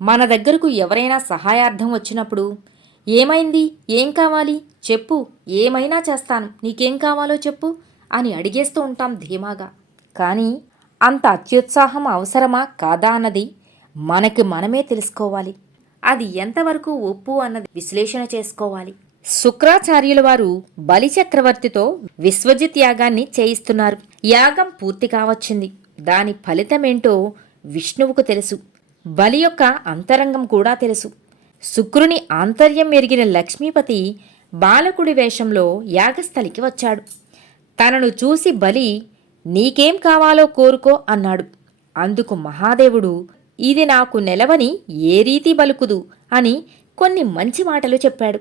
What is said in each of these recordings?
మన దగ్గరకు ఎవరైనా సహాయార్థం వచ్చినప్పుడు ఏమైంది? ఏం కావాలి? చెప్పు. ఏమైనా చేస్తాను. నీకేం కావాలో చెప్పు అని అడిగేస్తూ ఉంటాం ధీమాగా. కానీ అంత అత్యుత్సాహం అవసరమా కాదా అన్నది మనకి మనమే తెలుసుకోవాలి. అది ఎంతవరకు ఒప్పు అన్నది విశ్లేషణ చేసుకోవాలి. శుక్రాచార్యుల వారు బలిచక్రవర్తితో విశ్వజిత్ యాగాన్ని చేయిస్తున్నారు. యాగం పూర్తి కావచ్చింది. దాని ఫలితమేంటో విష్ణువుకు తెలుసు. బలి యొక్క అంతరంగం కూడా తెలుసు. శుక్రుని ఆంతర్యం ఎరిగిన లక్ష్మీపతి బాలకుడి వేషంలో యాగస్థలికి వచ్చాడు. తనను చూసి బలి నీకేం కావాలో కోరుకో అన్నాడు. అందుకు మహాదేవుడు ఇది నాకు నెలవని ఏ రీతి బలుకుదు అని కొన్ని మంచి మాటలు చెప్పాడు.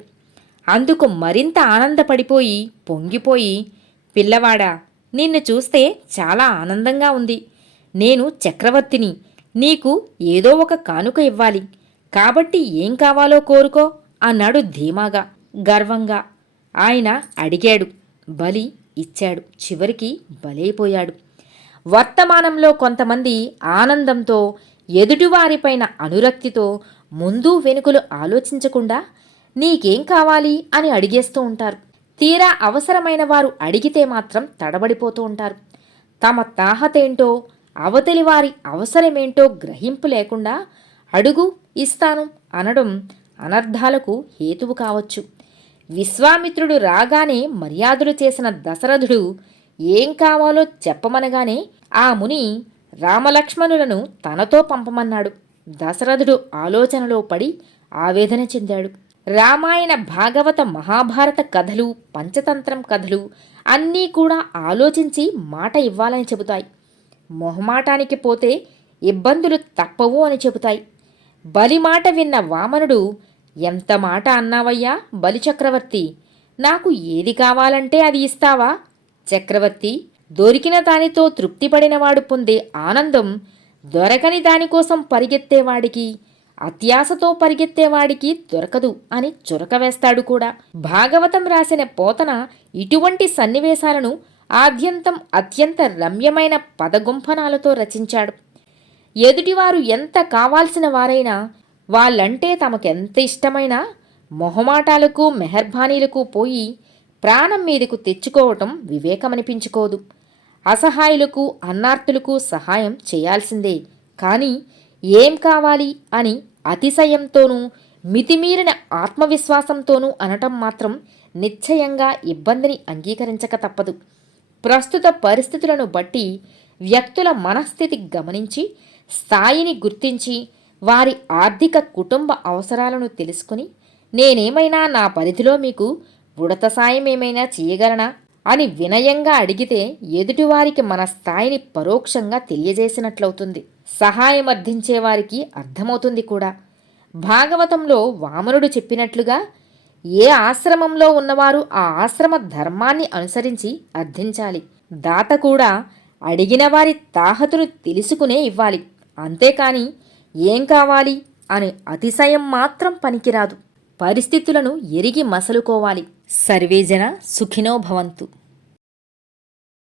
అందుకు మరింత ఆనందపడిపోయి పొంగిపోయి పిల్లవాడా నిన్ను చూస్తే చాలా ఆనందంగా ఉంది. నేను చక్రవర్తిని నీకు ఏదో ఒక కానుక ఇవ్వాలి. కాబట్టి ఏం కావాలో కోరుకో అన్నాడు ధీమాగా గర్వంగా. ఆయన అడిగాడు బలి ఇచ్చాడు చివరికి బలైపోయాడు. వర్తమానంలో కొంతమంది ఆనందంతో ఎదుటివారిపైన అనురక్తితో ముందు వెనుకలు ఆలోచించకుండా నీకేం కావాలి అని అడిగేస్తూ ఉంటారు. తీరా అవసరమైన వారు అడిగితే మాత్రం తడబడిపోతూ ఉంటారు. తమ తాహతేంటో అవతలి వారి అవసరమేంటో గ్రహింపు లేకుండా అడుగు ఇస్తాను అనడం అనర్థాలకు హేతువు కావచ్చు. విశ్వామిత్రుడు రాగానే మర్యాదలు చేసిన దశరథుడు ఏం కావాలో చెప్పమనగానే ఆ ముని రామలక్ష్మణులను తనతో పంపమన్నాడు. దశరథుడు ఆలోచనలో పడి ఆవేదన చెందాడు. రామాయణ భాగవత మహాభారత కథలు పంచతంత్రం కథలు అన్నీ కూడా ఆలోచించి మాట ఇవ్వాలని చెబుతాయి. మొహమాటానికి పోతే ఇబ్బందులు తప్పవు అని చెబుతాయి. బలి మాట విన్న వామనుడు ఎంత మాట అన్నావయ్యా బలిచక్రవర్తి నాకు ఏది కావాలంటే అది ఇస్తావా? చక్రవర్తి దొరికిన దానితో తృప్తిపడినవాడు పొందే ఆనందం దొరకని దానికోసం పరిగెత్తేవాడికి అత్యాశతో పరిగెత్తేవాడికి దొరకదు అని చురక వేస్తాడు కూడా. భాగవతం రాసిన పోతన ఇటువంటి సన్నివేశాలను ఆద్యంతం అత్యంత రమ్యమైన పదగుంఫనాలతో రచించాడు. ఎదుటివారు ఎంత కావాల్సిన వారైనా వాళ్ళంటే తమకెంత ఇష్టమైనా మొహమాటాలకు మెహర్బానీలకు పోయి ప్రాణం మీదకు తెచ్చుకోవటం వివేకమనిపించుకోదు. అసహాయులకు అన్నార్తులకు సహాయం చేయాల్సిందే. కానీ ఏం కావాలి అని అతిశయంతోనూ మితిమీరిన ఆత్మవిశ్వాసంతోనూ అనటం మాత్రం నిశ్చయంగా ఇబ్బందిని అంగీకరించక తప్పదు. ప్రస్తుత పరిస్థితులను బట్టి వ్యక్తుల మనస్థితి గమనించి స్థాయిని గుర్తించి వారి ఆర్థిక కుటుంబ అవసరాలను తెలుసుకుని నేనేమైనా నా పరిధిలో మీకు ఉడత సాయం ఏమైనా చేయగలనా అని వినయంగా అడిగితే ఎదుటివారికి మన స్థాయిని పరోక్షంగా తెలియజేసినట్లవుతుంది. సహాయం వారికి అర్థమవుతుంది కూడా. భాగవతంలో వామనుడు చెప్పినట్లుగా ఏ ఆశ్రమంలో ఉన్నవారు ఆ ఆశ్రమ ధర్మాన్ని అనుసరించి అర్థించాలి. దాత కూడా అడిగిన వారి తాహతును తెలుసుకునే ఇవ్వాలి. అంతేకాని ఏం కావాలి అని అతిశయం మాత్రం పనికిరాదు. పరిస్థితులను ఎరిగి మసలుకోవాలి. సర్వేజన సుఖినో భవంతు.